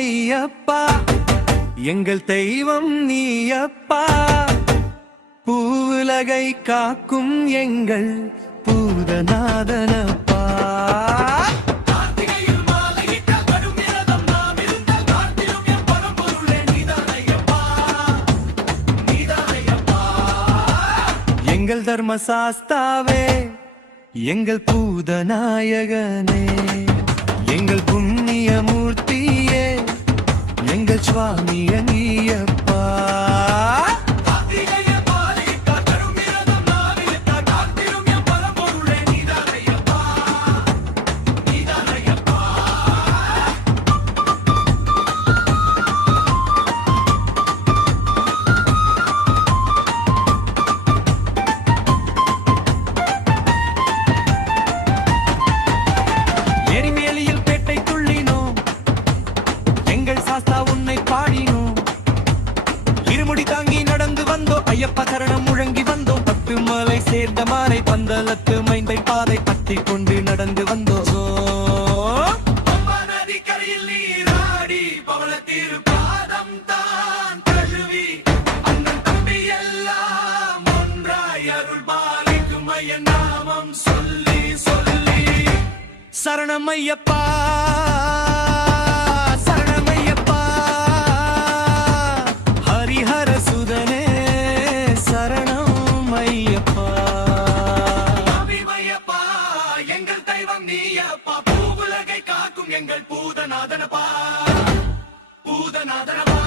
ஐயப்பா எங்கள் தெய்வம் நீயப்பா பூவுலகை காக்கும் எங்கள் பூதநாதனப்பா எங்கள் தர்மசாஸ்தாவே எங்கள் பூதநாயகனே எங்கள் புண்ணிய மூர்த்தியே எங்கள் சுவாமி நீயப்பா எரிமேலியில் பேட்டை துள்ளினோம் எங்கள் சாஸ்தா உன்னை பாடினோம் இருமுடி தாங்கி நடந்து வந்தோம் ஐயப்பா சரணம் முழங்கி வந்தோம் 10 மலை சேர்ந்த மாலை பந்தலத்து மைந்தை பாதை பற்றி கொண்டு நடந்து வந்தோம் நதிக்கரையில் நீராடி பவள திருப்பாதம் தான் கழுவி அண்ணன் தம்பி எல்லாம் ஒன்றாய் அருள் பாலிக்கும் ஐயன் நாமம் சொல்லி சொல்லி சரணம் ஐயப்பா சரணமையப்பா ஹரிஹர சுதனே சரணம் ஐயப்பா அபிமயப்பா எங்கள் தெய்வம் நீயப்பா பூவுலகை காக்கும் எங்கள் பூதநாதனப்பா பூதநாதனப்பா